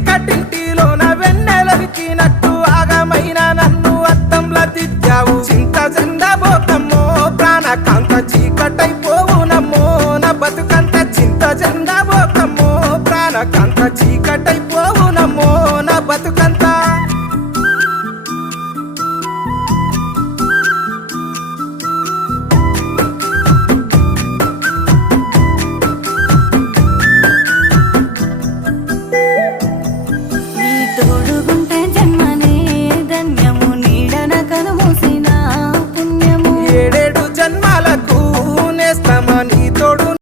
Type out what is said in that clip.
కట్టింటిలోన వెన్నెలకినట్టు ఆగమైన నన్ను అద్దంలా దిద్దావు చింత జెండబోతమ్మో ప్రాణకాంత చీకటైపోవు నమ్మో. నా బతుకంత చింత జెండబోతమ్మో ప్రాణకాంత చీకటైపోవు నమ్మో. నా బతుకంతా తోడుగుంటే జన్మనే ధన్యము. నీడన కను పుణ్యము. ఏడేడు జన్మాలకు